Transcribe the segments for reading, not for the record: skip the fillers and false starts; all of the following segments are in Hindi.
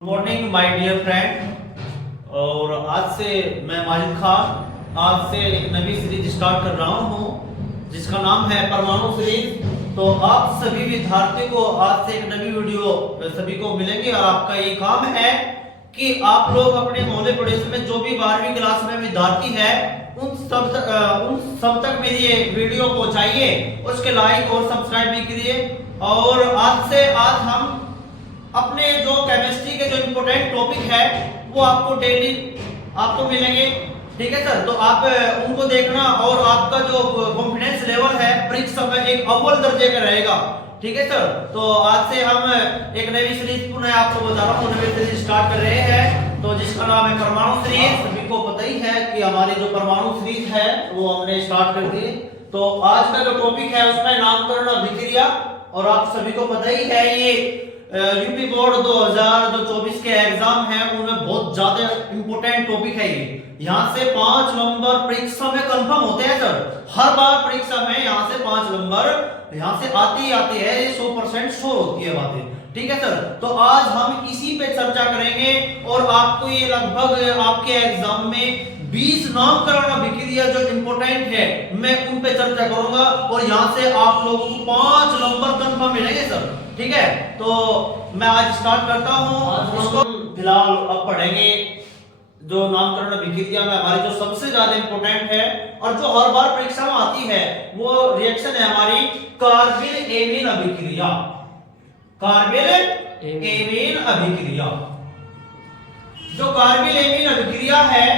Good morning my dear friend. और आज से मैं माजिद खान आज से एक नई सीरीज स्टार्ट कर रहा हूँ जिसका नाम है परमाणु सीरीज। तो आप सभी विद्यार्थियों को आज से एक नई वीडियो सभी को मिलेंगे और आपका ये काम है कि आप लोग अपने मोहल्ले पड़ोस में जो भी 12वीं क्लास में विद्यार्थी है उन सब तक मेरी ये वीडियो पहुंचाइए, उसके लाइक और सब्सक्राइब भी करिए। और आज हम अपने जो केमिस्ट्री के जो इम्पोर्टेंट टॉपिक है वो आपको डेली आपको मिलेंगे, ठीक है सर। तो आप उनको देखना और आपका जो कॉन्फिडेंस लेवल है परीक्षा में एक अव्वल दर्जे का रहेगा, ठीक है सर। तो आज से हम एक नई सीरीज पुनः आपको बता रहा हूँ, नई सीरीज स्टार्ट कर रहे हैं तो जिसका नाम है परमाणु सीरीज। सभी को पता ही है कि हमारी जो परमाणु सीरीज है वो हमने स्टार्ट कर दी। तो आज का जो टॉपिक है उसमें नामकरण अभिक्रिया, और आप सभी को पता ही है ये यूपी बोर्ड 2024 के एग्जाम है उनमें बहुत ज्यादा इंपोर्टेंट टॉपिक है ये। यहाँ से 5 नंबर परीक्षा में कंफर्म होते हैं सर, हर बार परीक्षा में यहाँ से 5 नंबर यहाँ से आते ही आते हैं, ये 100% श्योर होती है बातें, ठीक है सर। तो आज हम इसी पे चर्चा करेंगे और आपको ये लगभग आपके एग्जाम में 20 नामकरण अभिक्रिया जो इंपोर्टेंट है मैं उन पे चर्चा करूंगा और यहाँ से आप लोगों को 5 नंबर कंफर्म मिलेंगे सर, ठीक है। तो मैं आज स्टार्ट करता हूँ इसको। फिलहाल अब पढ़ेंगे जो नामकरण अभिक्रिया में हमारी जो सबसे ज्यादा इंपोर्टेंट है और जो हर बार परीक्षा में आती है वो रिएक्शन है हमारी कार्बिल एमीन अभिक्रिया। कार्बिल एमीन अभिक्रिया, जो कार्बिल एमीन अभिक्रिया है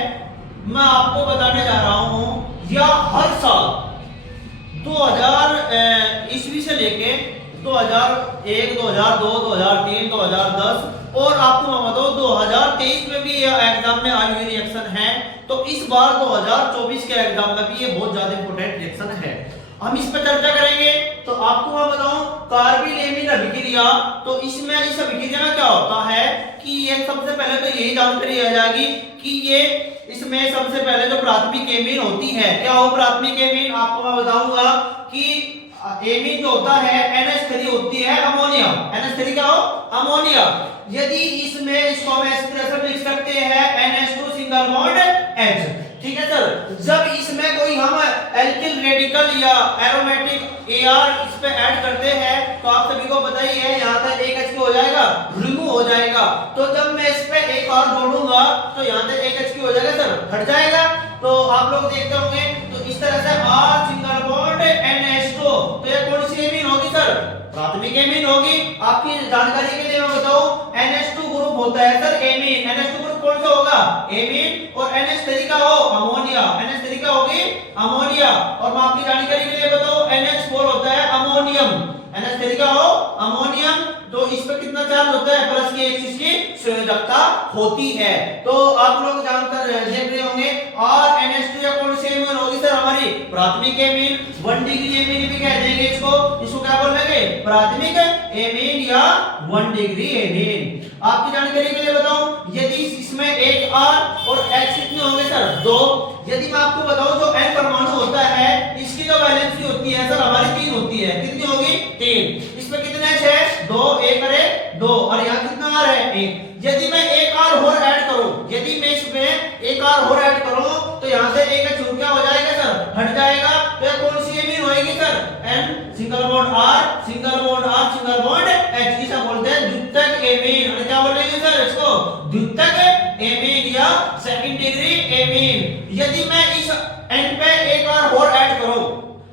मैं आपको बताने जा रहा हूं, यह हर साल 2000 ईस्वी से लेके 2001, 2002, 2003, 2010 और आपको मैं बताऊं 2023 में भी यह एग्जाम में आई हुई रिएक्शन है। तो इस बार 2024 के एग्जाम में भी ये बहुत ज्यादा इंपोर्टेंट रिएक्शन है, हम इस पर चर्चा करेंगे। तो आपको मैं बताऊं कार्बिल एमीन अभिक्रिया, तो इसमें इस अभिक्रिया में क्या होता है कि ये सबसे पहले तो यही जानकारी आ जाएगी कि ये इसमें सबसे पहले जो प्राथमिक एमीन होती है, क्या हो प्राथमिक एमीन, आपको मैं बताऊंगा कि एमीन जो होता है NH3 होती है अमोनिया। NH3 क्या हो, अमोनिया। यदि इसमें इसको हम इस तरह से लिख सकते हैं NH2 सिंगल बॉन्ड H, ठीक है सर। जब इसमें कोई हम एल्किल रेडिकल या एरोमेटिक Ar इस पे ऐड करते हैं तो आप सभी को पता ही है यहाँ पर एक H हो जाएगा, रिमूव हो जाएगा। तो जब मैं इस पे एक और जोड़ूंगा तो यहाँ पे एक H हो जाएगा सर, हट जाएगा। तो आप लोग देखते होंगे तो इस तरह से R सिंगल बॉन्ड NH2, तो ये कौन सी एमीन होगी सर, प्राथमिक एमीन होगी। आपकी जानकारी के लिए मैं बताऊं NH2 ग्रुप होता है सर एमीन। NH2 ग्रुप कौन सा होगा, एमीन। और NH3 का हो अमोनिया, NH3 का होगी अमोनिया। और मैं आपकी जानकारी के लिए बताऊं NH4 होता है अमोनियम। NH3 का हो अमोनियम, तो इस पर कितना चार्ज होता है, प्लस की एक्सिस की संयोजकता होती है। तो आप लोग जानकर देख रहे होंगे। और NH2 या कौन सी एमीन होगी सर, हमारी प्राथमिक एमीन। 1 डिग्री एमीन भी कह देंगे इसको, इसको क्या बोलेंगे, प्राथमिक एमीन या 1 डिग्री एमीन। आपकी जानकारी के लिए बताऊं यदि इसमें एक R और H कितने होंगे सर, 2। यदि मैं आपको बताऊं जो N परमाणु होता है इसकी जो वैलेंसी होती है सर हमारी 3 होती है, कितनी होगी, 3। इसमें कितने H है, 2, 1 अरे 2, और यहाँ कितना R है, 1। यदि मैं एक R और ऐड करूं, यदि मैं इसमें एक R और ऐड करूं तो यहाँ से एक H क्या हो जाएगा सर, हट जाएगा। तो ये कौन सी एमीन होएगी sir, N single bond R single bond R single bond H, इसे बोलते हैं द्वितीयक एमीन। और क्या बोलेंगे सर इसको, द्वितीयक एमीन या सेकंड डिग्री एमीन। यदि मैं इस N पे एक और ऐड करूं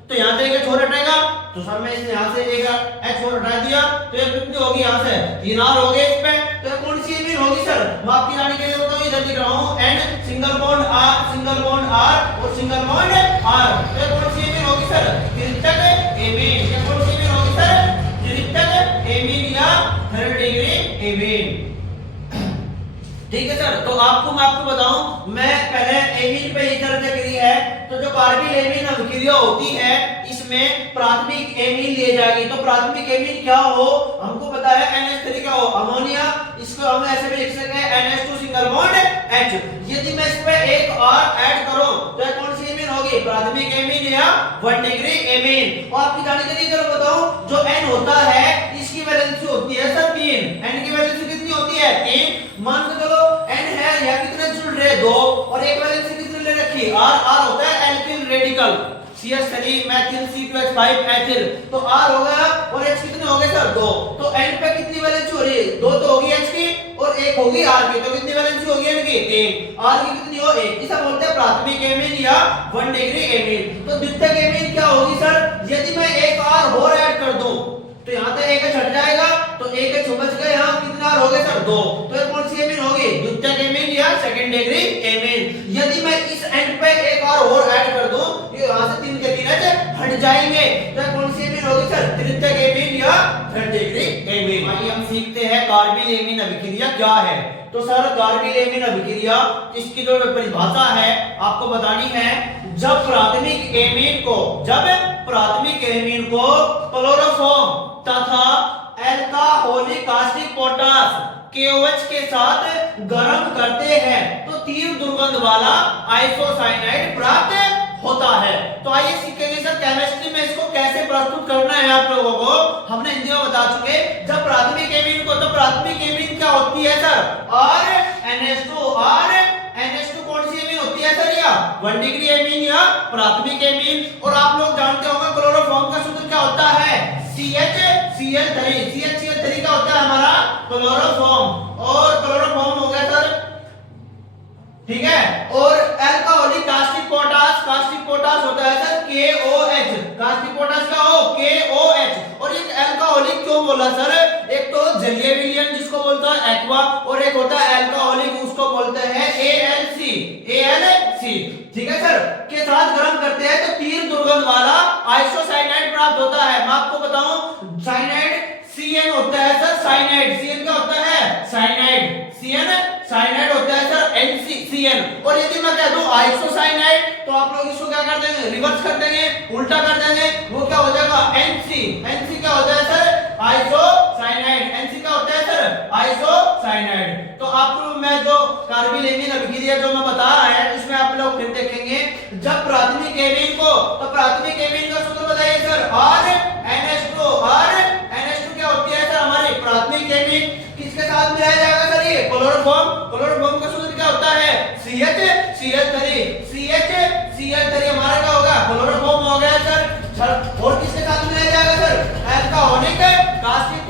तो यहाँ से एक H और हटेगा, तो सर मैं इस यहाँ से एक H और हटा दिया तो ये कितनी होगी, यहाँ से 3 R हो गए इस पे। तो ये कौन सी एमीन होगी सर, मैं आपकी जानकारी के लिए बताऊं इधर लिख रहा हूं N single bond R single bond R और सिंगल बॉन्ड R। तो ये कौन सी एमीन होगी सर, द्वितीयक एमीन। ये कौन सी एमीन होगी सर, द्वितीयक एमीन या थर्ड डिग्री एमीन, ठीक है सर। तो मैं आपको बताऊं मैं पहले एमीन पे ही चर्चा करी है। तो जो कार्बिल एमीन अभिक्रिया होती है इसमें प्राथमिक एमीन लिए जाएगी। तो प्राथमिक एमीन क्या हो, हमको पता है NH3 का हो अमोनिया, इसको हम ऐसे भी लिख सकते हैं NH2 सिंगल बॉन्ड H। यदि मैं इस पे एक R ऐड करूं तो ये कौन सी एमीन होगी, प्राथमिक एमीन या 1 डिग्री एमीन। और आपकी जानकारी के लिए बताऊं जो N होता है इसकी वैलेंसी होती है सर 3, N की वैलेंसी कितनी होती है, है 3। मान के चलो N है, यह कितने जुड़ रहे 2 और एक वैलेंसी कितने ले रखी R होता है alkyl radical CH3 methyl C2H5 ethyl, तो R हो गया और H कितने हो गए सर 2। तो N पे कितनी वैलेंसी हो रही है 2 तो होगी H की और 1 होगी R की, तो कितनी वैलेंसी होगी N की 3, R की कितनी हो 1। इसे बोलते हैं प्राथमिक एमीन या 1 डिग्री एमीन। तो द्वितीयक एमीन क्या होगी सर, यदि मैं एक R और ऐड कर दूं तो यहाँ पे एक हट जाएगा, तो एक बच गए, यहाँ कितना हो गए सर 2, तो ये कौन सी एमीन होगी द्वितीयक एमीन या सेकंड डिग्री एमीन। यदि मैं इस एंड पे एक और ऐड कर दूं, ये यहाँ से 3 के 3 हट जाएंगे, तो ये कौन सी एमीन होगी सर तृतीयक एमीन या थर्ड डिग्री एमीन। आइए हम सीखते हैं कार्बिल एमीन अभिक्रिया क्या है। तो सर कार्बिल एमीन अभिक्रिया इसकी जो परिभाषा है आपको बतानी है, जब प्राथमिक एमीन को क्लोरोफॉर्म तथा अल्कोहलिक कास्टिक पोटास KOH के साथ गर्म करते हैं तो तीव्र दुर्गंध वाला आइसोसाइनाइड प्राप्त होता है। तो आइए सीखेंगे सर केमिस्ट्री में इसको कैसे प्रस्तुत करना है आप लोगों को, हमने हिंदी में बता चुके। जब प्राथमिक एमीन को, तो प्राथमिक एमीन क्या होती है सर RNH2 कौन सी एमीन होती है सर, या 1 डिग्री एमीन या प्राथमिक एमीन। और आप लोग जानते होंगे क्लोरोफॉर्म का सूत्र क्या होता है CHCl3 का होता है हमारा क्लोरोफॉर्म, और क्लोरोफॉर्म हो गया सर, ठीक है। और अल्कोहलिक कास्टिक पोटास होता है सर KOH, कास्टिक पोटास का हो KOH। और एक अल्कोहलिक क्यों बोला सर, एक तो जलीय विलयन जिसको बोलता है एक्वा, और एक होता है अल्कोहलिक उसको बोलते हैं ALC, ठीक है सर, के साथ गर्म करते हैं तो तीव्र दुर्गंध वाला आइसोसाइनाइड प्राप्त होता है। मैं आपको बताऊं साइनाइड CN होता है सर, साइनाइड CN क्या होता है साइनाइड होता है सर NCCN। और यदि मैं कह दूं आइसोसाइनाइड तो आप लोग इसको क्या कर देंगे, रिवर्स कर देंगे, उल्टा कर देंगे, वो क्या हो जाएगा NC क्या होता है सर आइसोसाइनाइड, NC क्या होता है सर आइसोसाइनाइड। तो आपको मैं जो कार्बिल एमीन अभिक्रिया जो मैं बता रहा है इसमें आप लोग फिर देखेंगे, जब प्राथमिक एमीन को, तो प्राथमिक एमीन का सूत्र बताइए सर RNH2 क्या होती है सर हमारी प्राथमिक एमीन, किसके साथ मिलाया जाएगा सर ये क्लोरोफॉर्म का सूत्र क्या होता है CHCl3 हमारा क्या होगा क्लोरोफॉर्म हो गया सर। और किसके साथ मिलाया जाएगा सर अल्कोहलिक कास्टिक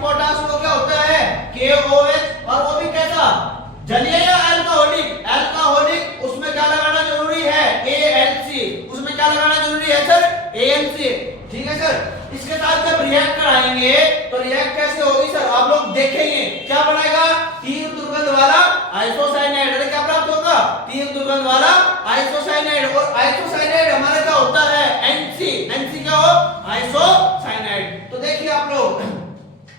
पोटास वो क्या होता है KOH, और वो भी कैसा जलीय या अल्कोहलिक, उसमें क्या लगाना जरूरी है ALC, उसमें क्या लगाना जरूरी है सर ANC, ठीक है सर। इसके साथ जब रिएक्ट कराएंगे तो रिएक्ट कैसे होगी सर, आप लोग देखेंगे क्या बनेगा तीव्र दुर्गंध वाला आइसोसाइनाइड, अरे क्या प्राप्त होगा तीव्र दुर्गंध वाला आइसोसाइनाइड। और आइसोसाइनाइड हमारा क्या होता है NC क्या हो आइसोसाइनाइड। तो देखिए आप लोग,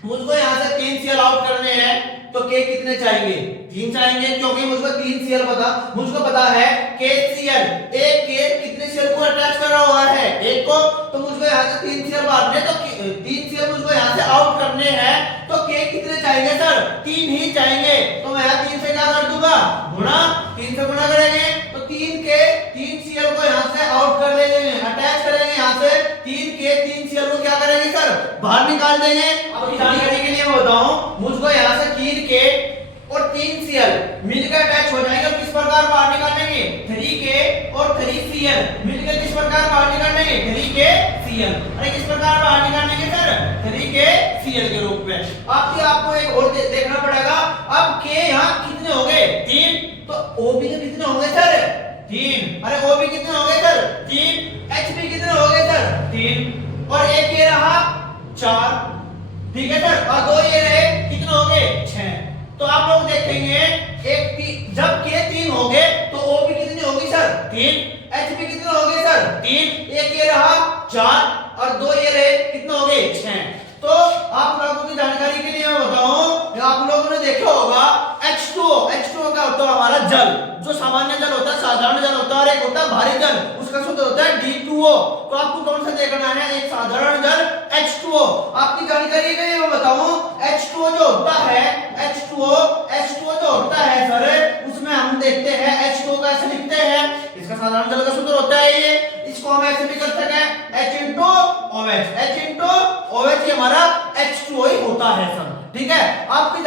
मुझको यहाँ से 3 Cl आउट करने हैं तो K कितने चाहिए 3 चाहिए, क्योंकि मुझको 3 Cl मुझको पता है KCl, एक K कितने Cl को अटैच कर रहा हुआ है एक को, तो मुझको यहाँ से 3 Cl बांटने, तो 3 Cl मुझको यहाँ से आउट करने हैं तो K कितने चाहिए सर 3 ही चाहिए। तो मैं यहाँ 3 से क्या कर दूंगा गुणा, 3 से गुणा करेंगे तो 3 Cl को यहाँ से आउट कर लेंगे, अटैच करेंगे यहाँ से 3 Cl को क्या करेंगे सर बाहर निकाल देंगे। अब जानकारी के लिए मैं बताऊं, मुझको यहाँ से 3K और 3 Cl मिलकर अटैच हो जाएंगे, किस प्रकार बाहर निकालेंगे 3K और 3 Cl मिलकर किस प्रकार बाहर निकालेंगे 3K Cl, अरे किस प्रकार बाहर निकालेंगे सर 3K Cl के रूप में। आपको एक और देखना पड़ेगा, अब K यहाँ कितने हो गए 3, तो O भी कितने होंगे सर 3, अरे O भी कितने हो गए सर 3, H भी कितने हो गए सर 3, और एक ये रहा 4, ठीक है सर, और 2 ये रहे कितने हो गए 6। तो आप लोग देखेंगे जब K 3 हो गए तो O भी कितनी होगी सर 3, H भी कितने हो गए सर 3, एक ये रहा 4 और 2 ये रहे कितने हो गए 6। तो आप लोगों की जानकारी के लिए मैं बताऊं, आप लोगों ने देखा होगा H2O का होता है हमारा जल, जो सामान्य जल होता है, साधारण जल होता है, और एक होता है भारी जल, उसका सूत्र होता है D2O। तो आपको कौन सा देखना है, एक साधारण जल H2O। आपकी जानकारी के लिए मैं बताऊं, H2O जो होता है H2O जो होता है सर, उसमें हम देखते हैं H2O कैसे लिखते हैं, इसका साधारण जल का सूत्र होता है ये, इसको हम ऐसे भी कर सकते हैं H into OH, ये हमारा H2O ही होता है सर, ठीक है। आपको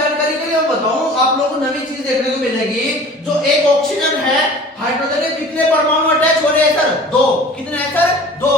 बताऊं आप लोगों को नई चीज देखने को मिलेगी। जो एक ऑक्सीजन है, हाइड्रोजन में कितने परमाणु अटैच हो रहे हैं सर? 2। कितने हैं सर? 2।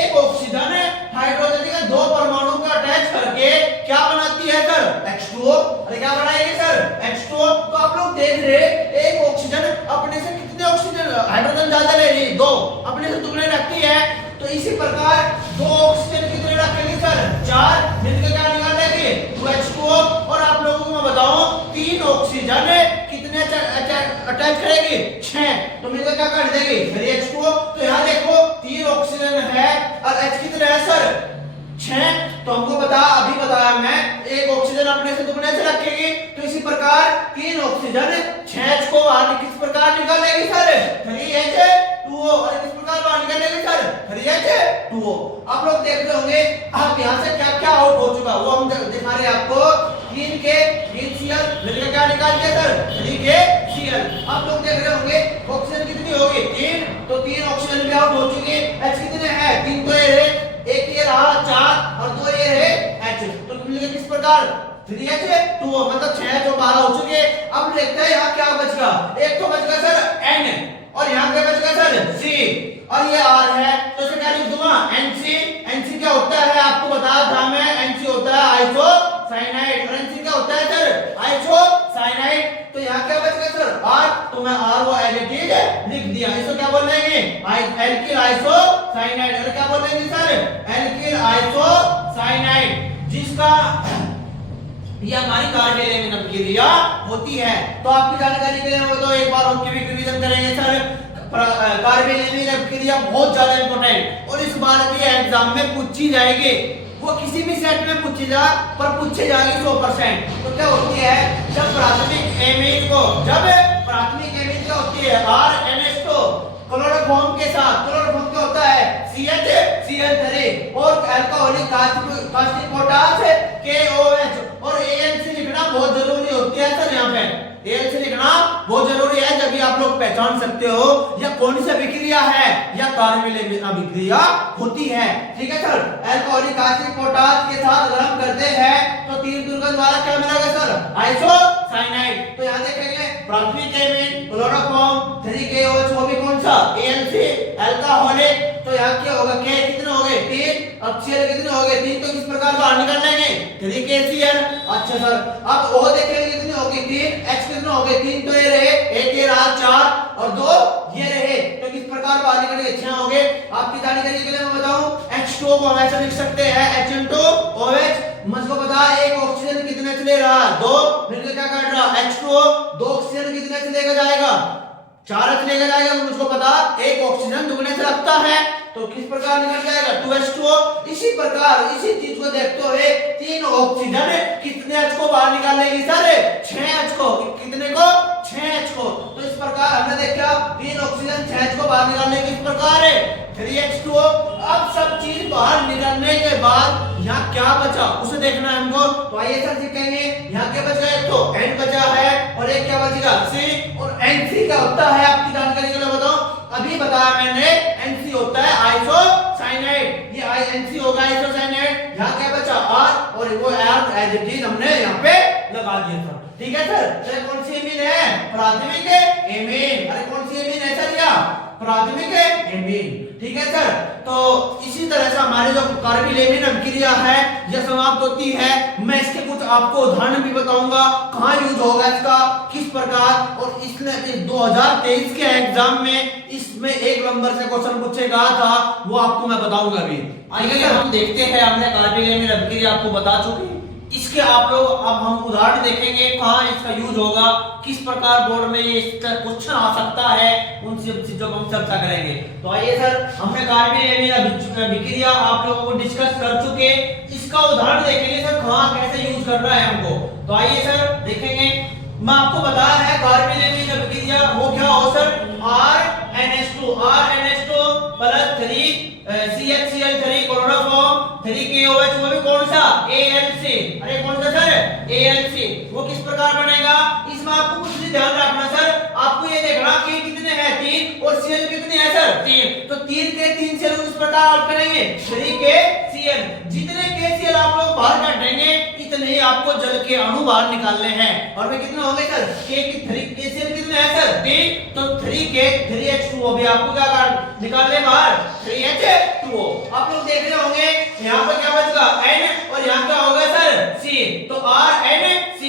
एक ऑक्सीजन है हाइड्रोजन के 2 परमाणु को अटैच करके क्या बनाती है सर? H2O। अरे क्या बनाएगी सर? H2O। तो आप लोग देख रहे एक ऑक्सीजन अपने से कितने ऑक्सीजन हाइड्रोजन ज्यादा ले रही है? 2। अपने से दुगने रखती है। तो इसी प्रकार 2 ऑक्सीजन कितने रखेंगे सर? 4। मिलकर क्या निकालेंगे? 2H2O। और आप लोगों को मैं बताऊं 3 ऑक्सीजन कितने अटैच करेगी? 6। तो मिलकर क्या कर देगी? 3H2O। तो यहाँ देखो 3 ऑक्सीजन है और H कितने है सर? 6। तो हमको अभी बताया मैं एक ऑक्सीजन अपने से दुगने से रखेगी। तो इसी प्रकार 3 ऑक्सीजन 6H को बाहर किस प्रकार निकालेगी सर? 3H2O। और किस प्रकार बाहर निकालेगी सर? 3H2O। आप लोग देख रहे होंगे आप यहाँ से क्या क्या आउट हो चुका वो हम दिखा रहे हैं आपको। 3Cl मिलकर क्या निकाल दिया सर? 3KCl। आप लोग देख रहे होंगे ऑक्सीजन कितनी होगी? 3। तो 3 ऑक्सीजन भी आउट हो चुकी है। H कितने हैं? 3 तो ये रहे, एक ये रहा 4 और 2 ये रहे H। तो मिलकर किस प्रकार? 3H2O। मतलब 6 जो बाहर हो चुके। अब देखते हैं यहाँ क्या बचेगा। एक तो बचेगा सर N और यहाँ क्या बचेगा सर? C और ये R है। तो इसे क्या लिख दूंगा? NC। NC क्या होता है आपको बताया था मैं। NC होता है आइसोसाइनाइड। और NC क्या होता है सर? आइसोसाइनाइड। तो यहाँ क्या बचेगा सर? R। तो मैं R वो एज इट इज लिख दिया। इसको क्या बोल देंगे? Alkyl isocyanide. और क्या बोल देंगे सर? Alkyl isocyanide. जिसका ये हमारी कार्बोनिल अभिक्रिया होती है। तो आपकी जानकारी के लिए वो तो एक बार हम रिवीजन करेंगे सर। कार्बोनिल अभिक्रिया बहुत ज्यादा इंपॉर्टेंट और इस बार के एग्जाम में पूछी जाएगी। वो किसी भी सेट में पूछी जा पर पूछी जाएगी 100%। तो क्या होती है जब प्राथमिक एमीन क्या होती है? RNH2 क्लोरोफॉर्म के साथ। क्लोरोफॉर्म क्या होता है? CHCl3 और अल्कोहलिक कास्टिक पोटाश KOH। और ANC लिखना बहुत जरूरी होती है सर। यहाँ पे ANC लिखना बहुत जरूरी है जब भी आप लोग पहचान सकते हो या कौन सी अभिक्रिया है या कार्बोनिल अभिक्रिया होती है। ठीक है सर। अल्कोहलिक कास्टिक पोटाश के साथ गर्म करते हैं तो 3 दुर्गंध वाला क्या मिलेगा सर? आइसोसाइनाइड। तो यहाँ देखेंगे प्राथमिक एमीन क्लोरोफॉर्म 3KOH वो भी कौन सा? ANC alcoholic. तो यहाँ क्या होगा? K कितने हो गए? 3। अब Cl कितने हो गए? 3। तो किस प्रकार बाहर निकल जाएंगे? 3KCl। अच्छा सर। अब O देखेंगे कितनी होगी? 3। H कितने हो गए? 3 तो ये रहे, एक ये रहा 4 और 2 ये रहे। तो किस प्रकार बाहर निकलेंगे? 6 हो गए। आपकी जानकारी के लिए मैं बताऊं H2O को हम ऐसे लिख सकते हैं H2OH। मुझको पता एक ऑक्सीजन कितने से ले रहा? 2। मिलकर क्या कर रहा? H2O। 2 ऑक्सीजन कितने से लेकर जाएगा? 4 H लेकर जाएगा। मुझको पता एक ऑक्सीजन दुगने से रखता है तो किस प्रकार निकल जाएगा? 2H2O। इसी प्रकार इसी चीज को देखते हुए 3 ऑक्सीजन कितने H को बाहर निकालेगी सर? 6H को। कितने को? 6H को। तो इस प्रकार हमने देखा 3 ऑक्सीजन 6H को बाहर निकालने किस प्रकार है? 3H2O। अब सब चीज बाहर निकलने के बाद यहाँ क्या बचा उसे देखना है हमको। तो आइए सर सीखेंगे यहाँ क्या बचा? एक तो N बचा है और एक क्या बचेगा? C। और NC क्या होता है आपकी जानकारी के लिए बताओ। अभी बताया मैंने NC होता है आइसोसाइनाइड। ये NC होगा आइसोसाइनाइड। यहाँ क्या बचा? R और वो R एज इट इज हमने यहाँ पे लगा दिया था। ठीक है सर। तो कौन सी एमीन है? प्राथमिक एमीन। अरे कौन सी एमीन है सर? या प्राथमिक एमीन। ठीक है सर। तो इसी तरह से हमारे जो कार्बोनिल अभिक्रिया है यह समाप्त होती है। मैं इसके कुछ आपको उदाहरण भी बताऊंगा कहाँ यूज होगा इसका, किस प्रकार। और इसने 2023 के एग्जाम में इसमें 1 नंबर से क्वेश्चन पूछे गया था वो आपको मैं बताऊंगा अभी। आइए हम देखते हैं। हमने कार्बोनिल अभिक्रिया आपको बता चुके। इसके आप लोग अब हम उदाहरण देखेंगे कहाँ इसका यूज होगा, किस प्रकार बोर्ड में ये क्वेश्चन आ सकता है, उन सब चीजों को हम चर्चा करेंगे। तो आइए सर हमने कार्बोनिल अभिक्रिया आप लोगों को डिस्कस कर चुके। इसका उदाहरण देखेंगे सर कहाँ कैसे यूज करना है हमको। तो आइए सर देखेंगे। मैं आपको बताया है कार्बोनिल अभिक्रिया वो क्या हो sir? RNH2 plus 3CHCl3 chloroform 3KOH वो भी कौन सा? ALC। अरे कौन सा सर? ALC। वो किस प्रकार बनेगा? इसमें आपको कुछ भी ध्यान रखना सर। आपको ये देखना कि कितने हैं? 3 और Cl कितने हैं सर? 3। तो 3 के 3 Cl इस प्रकार आप करेंगे 3KCl। जितने KCl आप लोग बाहर कर देंगे इतने ही आपको जल के अणु बाहर निकालने हैं। और वे कितने होंगे सर, के की 3 KCl कितने हैं सर 3, तो 3K 3H2O भी आपको क्या निकालने बाहर 3H2O। आप लोग देख रहे होंगे यहाँ पर क्या बचेगा N और यहाँ क्या होगा सर C, तो RNC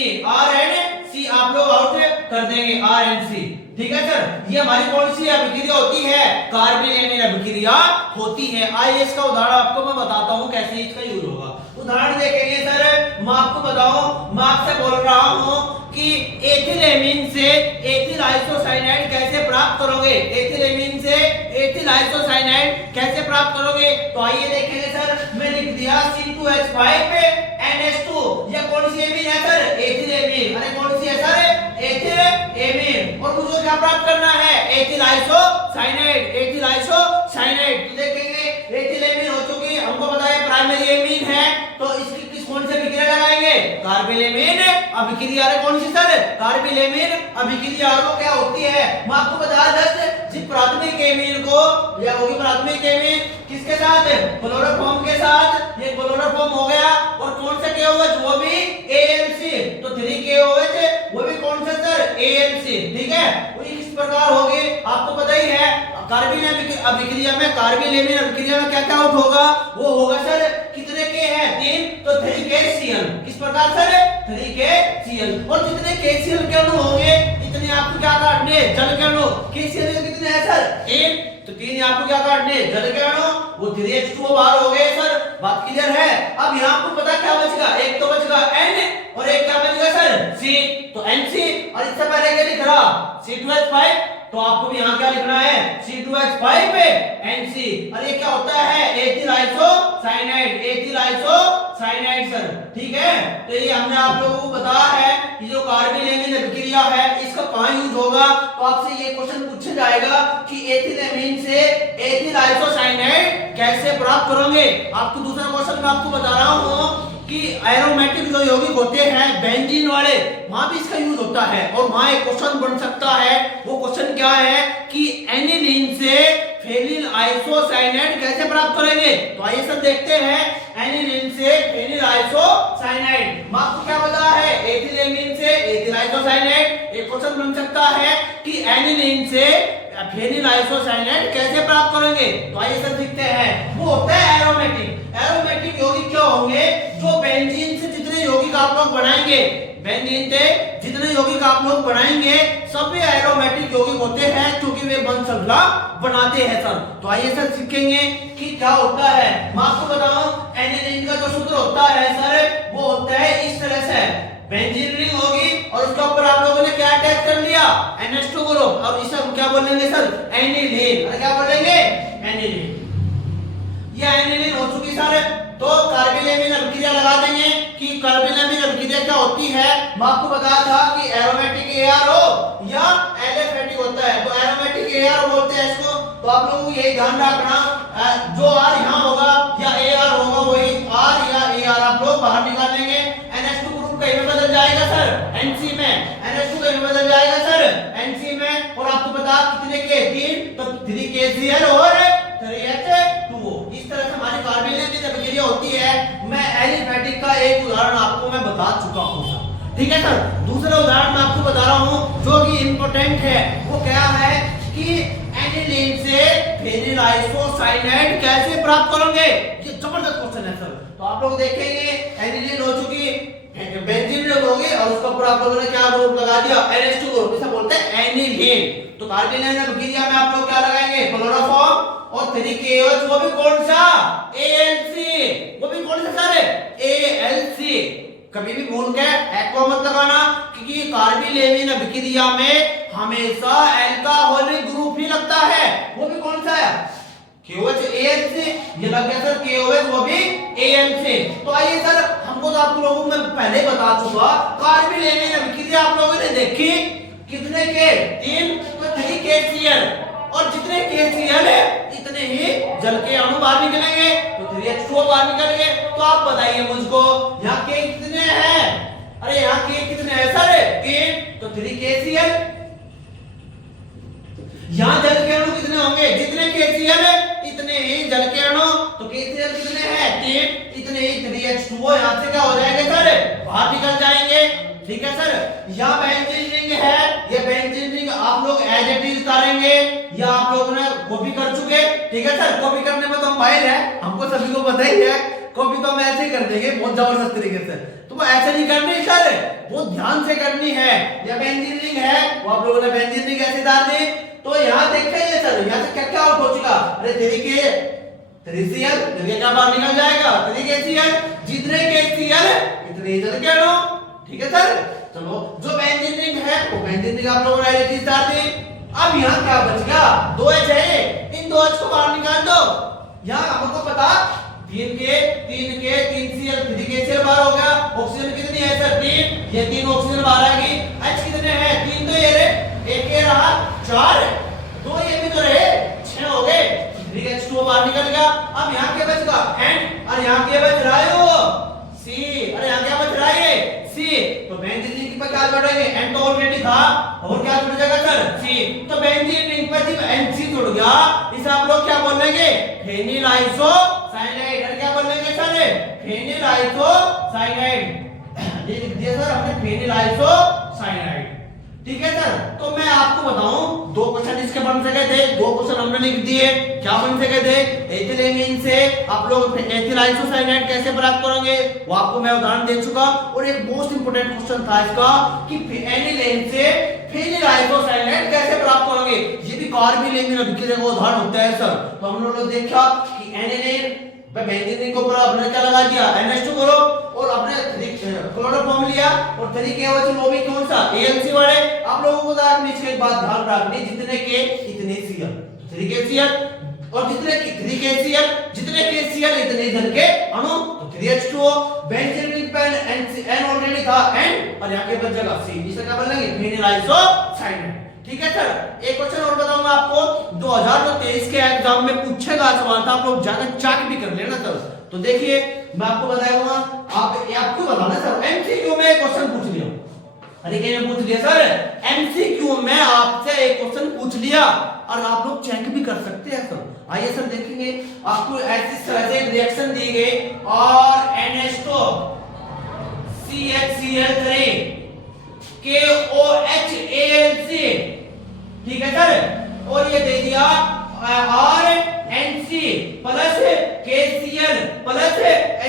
आप लोग आउट कर देंगे RNC। ठीक है सर, ये हमारी कौन सी अभिक्रिया होती है, कार्बेन एमीन अभिक्रिया होती है। आइए इसका उदाहरण आपको मैं बताता हूँ कैसे इसका यूज होगा। उदाहरण देखेंगे सर, मैं आपको बताऊं, मैं आपसे बोल रहा हूं कि एथिल एमीन से एथिल आइसोसाइनाइड कैसे प्राप्त करोगे, एथिल एमीन से एथिल आइसोसाइनाइड कैसे प्राप्त करोगे। तो आइए देखेंगे सर, मैं लिख दिया C2H5 पे NH2, ये कौन सी एमीन है सर, एथिल एमीन। अरे कौन सी है सर, एथिल एमीन। और मुझे क्या प्राप्त करना है, एथिल आइसोसाइनाइड, एथिल आइसोसाइनाइड। तो देखेंगे एथिल एमीन हो चुकी, हमको पता है प्राइमरी एमीन है, तो इसकी किस कौन से अभिक्रिया लगाएंगे, कार्बेलेमीन अभिक्रिया। अरे कौन सी सर, कार्बेलेमीन अभिक्रिया। और वो क्या होती है, मैं आपको बता जस्ट, जिस प्राथमिक एमीन को या होगी प्राथमिक एमीन किसके साथ, क्लोरोफॉर्म के साथ, ये क्लोरोफॉर्म हो गया। और कौन सा KOH, वो भी ALC, तो 3KOH वो भी कौन सा सर, ALC। ठीक है, वो किस प्रकार होगी आपको पता ही है। कार्बेन अभिक्रिया में, कार्बेलेमीन अभिक्रिया में क्या क्या आउट होगा, वो होगा सर कितने के हैं 3, तो 3KCl। किस प्रकार सर 3KCl। और जितने KCl के अणु होंगे इतने आपको क्या काटने, जल के अणु। KCl के कितने हैं सर 3, तो 3 आपको क्या काटने, जल के अणु। वो 3H2O बाहर हो गए सर, बात क्लियर है। अब यहाँ आपको पता क्या बचेगा, एक तो बचेगा N और एक क्या बचेगा सर C, तो NC। और इससे पहले क्या लिख रहा C2H5, तो आपको भी यहाँ क्या लिखना है C2H5 पे NC। और ये क्या होता है, ethyl isocyanide, ethyl isocyanide sir. ठीक है, तो ये हमने आप लोगों को बताया है कि जो कार्बेलेमीन अभिक्रिया है इसका कहाँ यूज होगा। तो आपसे ये क्वेश्चन पूछा जाएगा कि एथिल एमीन से एथिल आइसोसाइनाइड कैसे प्राप्त करोगे। आपको दूसरा क्वेश्चन मैं आपको बता रहा हूँ कि एरोमेटिक जो यौगिक होते हैं बेंजीन वाले, वहां भी इसका यूज होता है। और वहां एक क्वेश्चन बन सकता है, वो क्वेश्चन क्या है कि एनिलीन से फेनिल आइसोसाइनाइड कैसे प्राप्त करेंगे। तो आइए सब देखते हैं, एनिलीन से फेनिल आइसोसाइनाइड। मैं आपको क्या बता है, एथिल एमीन से एथिल आइसोसाइनाइड। एक क्वेश्चन बन सकता है कि एनिलीन से फेनिल आइसोसाइनाइड कैसे प्राप्त करेंगे। तो आइए सब देखते हैं, वो होता है एरोमेटिक। एरोमेटिक यौगिक क्या होंगे, जो बेंजीन से जितने यौगिक आप लोग बनाएंगे, बेंजीन से जितने यौगिक आप लोग बनाएंगे सभी एरोमेटिक यौगिक होते हैं, क्योंकि वे बंध श्रृंखला बनाते हैं सर। तो आइए सर सीखेंगे कि क्या होता है। मैं आपको बताऊं, एनिलीन का जो सूत्र होता है सर, वो होता है इस तरह से, बेंजीन रिंग होगी और उसके ऊपर आप लोगों ने क्या अटैच कर लिया, NH2 ग्रुप। और इसे हम क्या बोलेंगे सर, एनिलीन। और क्या बोलेंगे, एनिलीन। ये एनिलीन हो चुकी सर। तो कार्बेलेमीन अभिक्रिया लगा देंगे कि कार्बेलेमीन अभिक्रिया क्या होती है। मैं आपको बताया था कि एरोमेटिक AR हो या एलिफेटिक होता है, तो एरोमेटिक AR बोलते हैं इसको। तो आप लोगों को यही ध्यान रखना, जो R यहाँ होगा या AR होगा वही R या AR आप लोग बाहर निकाल लेंगे। NH2 ग्रुप कहीं में बदल जाएगा सर NC में, NH2 कहीं में बदल जाएगा सर NC में। और आपको पता कितने के 3, तो 3KCl और 3H2O। इस तरह से हमारी कार्बेलेमीन अभिक्रिया होती है। मैं एलिफेटिक का एक उदाहरण आपको मैं बता चुका हूं सर। ठीक है सर, दूसरा उदाहरण मैं आपको बता रहा हूं जो कि इंपॉर्टेंट है। वो क्या है कि एनिलीन से फेनिल आइसोसाइनाइड कैसे प्राप्त करोगे। ये जबरदस्त क्वेश्चन है सर। तो आप लोग देखेंगे, एनिलीन हो चुकी, बेंजीन होगी और उसके ऊपर आप लोगों ने क्या ग्रुप लगा दिया, NH2 ग्रुप, इसे बोलते हैं एनिलीन। तो कार्बेलेमीन अभिक्रिया में आप लोग क्या लगाएंगे, क्लोरोफॉर्म और 3KOH, वो भी कौन सा, ALC। वो भी कौन सा सर, ALC। कभी भी भूल के एक्वा मत लगाना, क्योंकि कार्बेलेमीन अभिक्रिया में हमेशा अल्कोहलिक ग्रुप ही लगता है। वो भी कौन सा है, KOH ALC। ये लग गया सर KOH, वो भी ALC। तो आइए सर, हमको तो आप लोगों को मैं पहले बता चुका, कार्बेलेमीन अभिक्रिया आप लोगों ने देखी कितने के 3, तो 3KCl। और जितने KCl है इतने ही जल के अणु बाहर निकलेंगे, तो 3H2O बाहर निकलेंगे। तो आप बताइए मुझको, यहाँ K कितने हैं, अरे यहाँ K कितने हैं सर 3, तो 3KCl। यहाँ जल के अणु कितने होंगे, जितने KCl है इतने ही जल के अणु, तो KCl कितने हैं 3, इतने ही 3H2O यहां से क्या हो जाएंगे सर बाहर निकल जाएंगे। ठीक है सर, यहाँ बेंजीन रिंग है, ये बेंजीन रिंग आप लोग एज इट इज उतारेंगे या आप लोगों ने कॉपी कर चुके। ठीक है सर, कॉपी करने में तो हम माहिर है, हमको सभी को पता ही है, कॉपी तो हम ऐसे ही कर देंगे बहुत जबरदस्त तरीके से। तो वो ऐसे नहीं करनी सर, बहुत ध्यान से करनी है। ये बेंजीन रिंग है, वो आप लोगों ने बेंजीन रिंग ऐसे उतार दी। तो यहाँ देखेंगे सर, यहाँ से क्या क्या आउट हो चुका, अरे 3Cl, ये क्या बाहर निकल जाएगा 3KCl, जितने KCl इतने इधर के लो। ठीक है सर, चलो जो बेंजीन रिंग है वो बेंजीन रिंग आप लोगों ने एज इट इज उतार दी। अब यहाँ क्या बच गया 2H है, इन 2H को बाहर निकाल दो। यहाँ हमको पता 3KCl 3KCl बाहर हो गया। ऑक्सीजन कितनी है सर 3, ये 3 ऑक्सीजन बाहर आएगी। H कितने हैं 3, तो ये रहे, एक ये रहा 4, 2 ये भी तो रहे 6 हो गए, 3H2O बाहर निकल गया। अब यहाँ क्या बच गया N, और यहाँ क्या बच रहा है वो C, अरे यहाँ क्या बच रहा है C। तो बेंजीन रिंग पर क्या जोड़ेंगे N तो ऑलरेडी था, और क्या जुड़ जाएगा सर C। तो बेंजीन रिंग पर जब NC जुड़ गया, इसे आप लोग क्या बोलेंगे फेनिल आइसोसाइनाइड, और क्या बोलेंगे सर फेनिल आइसोसाइनाइड, लिख दिया सर हमने फेनिल आइसोसाइनाइड। ठीक है सर, तो मैं आपको बताऊं 2 क्वेश्चन इसके बन सके थे, 2 क्वेश्चन हमने लिख दिए। क्या बन सके थे, एथिलेमीन से आप लोग एथिल आइसोसाइनाइड कैसे प्राप्त करेंगे वो आपको मैं उदाहरण दे चुका। और एक मोस्ट इंपोर्टेंट क्वेश्चन था इसका कि एनिलीन से फेनिल आइसोसाइनाइड कैसे प्राप्त करोगे, ये भी कार्बोनिल अभिक्रिया का उदाहरण होता है सर। तो हम लोगों ने देखा कि एनिलीन बेंजीन रिंग को ऊपर अपने क्या लगा दिया NH2 ग्रुप, और अपने क्लोरोफॉर्म लिया, और 3KOH वो भी कौन सा ALC वाले। आप लोगों को नीचे एक बात ध्यान रखनी, जितने K इतने Cl, 3KCl, और जितने 3KCl जितने KCl इतने इधर के अणु, तो 3H2O। बेंजीन रिंग पे N ऑलरेडी था N, और यहाँ के बच जाएगा C, इसे क्या बोलेंगे फेनिल आइसोसाइनाइड। ठीक है सर, एक क्वेश्चन और बताऊंगा आपको, 2023 के एग्जाम में पूछेगा सवाल था, आप लोग जाकर चेक भी कर लेना सर। तो देखिए मैं आपको बताऊंगा, आपको बताना सर एमसीक्यू में क्वेश्चन पूछ लिया, अरे क्या पूछ लिया सर एमसीक्यू में आपसे एक क्वेश्चन पूछ लिया, और आप लोग चेक भी कर सकते हैं सर। आइए सर देखेंगे, आपको ऐसी तरह से रिएक्शन दी गई, और NH2 CHCl3 KOHAlC, ठीक है सर, और ये दे दिया RNC plus KCl plus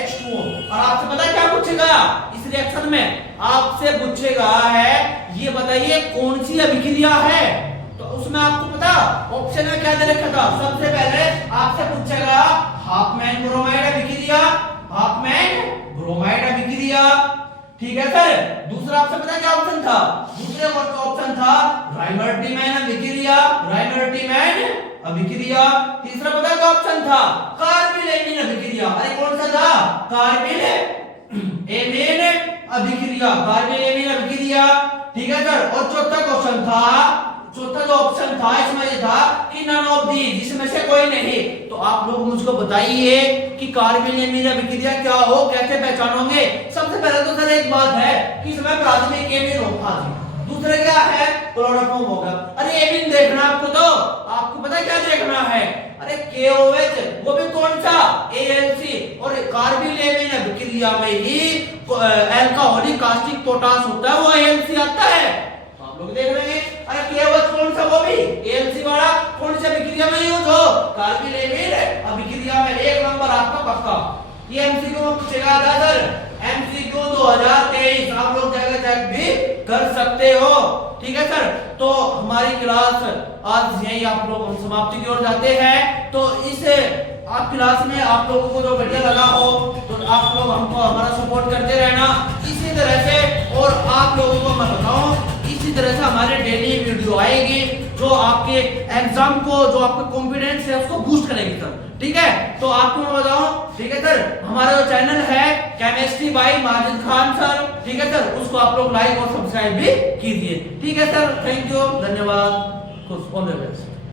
H2O। और आपसे पता क्या पूछेगा इस रिएक्शन में, आपसे पूछेगा है ये बताइए कौन सी अभिक्रिया है। तो उसमें आपको पता ऑप्शन में क्या दे रखा था, सबसे पहले आपसे पूछेगा हाफमैन ब्रोमाइड अभिक्रिया, हाफमैन ब्रोमाइड अभिक्रिया। ठीक है सर, दूसरा आपसे पता क्या ऑप्शन था, दूसरे ऑप्शन था राइमर्टिमैन अभिक्रिया, राइमर्टिमैन अभिक्रिया। तीसरा पता क्या ऑप्शन था कार्बिलेमीन अभिक्रिया, अरे कौन सा था कार्बिलेमीन अभिक्रिया, कार्बिलेमीन अभिक्रिया। ठीक है सर, और चौथा क्वेश्चन था, चौथा जो ऑप्शन था इसमें ये था कि नन ऑफ दीज, जिसमें से कोई नहीं। तो आप लोग मुझको बताइए कि कार्बिलेमीन अभिक्रिया क्या हो, कैसे पहचानोगे। सबसे पहले तो सर एक बात है कि इसमें प्राथमिक एमीन होगा, दूसरा क्या है क्लोरोफॉर्म होगा। अरे एमीन देखना आपको, तो आपको पता क्या देखना है, अरे KOH वो भी कौन सा ALC, और कार्बिलेमीन अभिक्रिया में ही अल्कोहलिक कास्टिक पोटाश होता है, वो ALC आता है। तो आप लोग देख रहे हैं, अरे KOH कौन सा, वो भी ALC वाला, कौन सी अभिक्रिया में यूज हो कार्बिलेमीन अभिक्रिया में। 1 नंबर आपका पक्का। ये एमसीक्यू में पूछेगा सर, एमसीक्यू 2023 आप लोग जाकर चेक भी कर सकते हो। ठीक है सर, तो हमारी क्लास आज यही आप लोग हम समाप्ति की ओर जाते हैं। तो इस आप क्लास में आप लोगों को जो बढ़िया लगा हो तो आप लोग हमको हमारा सपोर्ट करते रहना इसी तरह से। और आप लोगों को मैं बताऊं इसी तरह से हमारे डेली वीडियो आएगी जो आपके एग्जाम को, जो आपका कॉन्फिडेंस है उसको बूस्ट करेंगे सर। ठीक है, तो आपको मैं बताऊं, ठीक है सर, हमारा जो चैनल है chemistry bye Majid Khan sir, ठीक है सर, उसको आप लोग लाइक और सब्सक्राइब भी कीजिए। ठीक है सर, थैंक यू, धन्यवाद, ऑल द बेस्ट।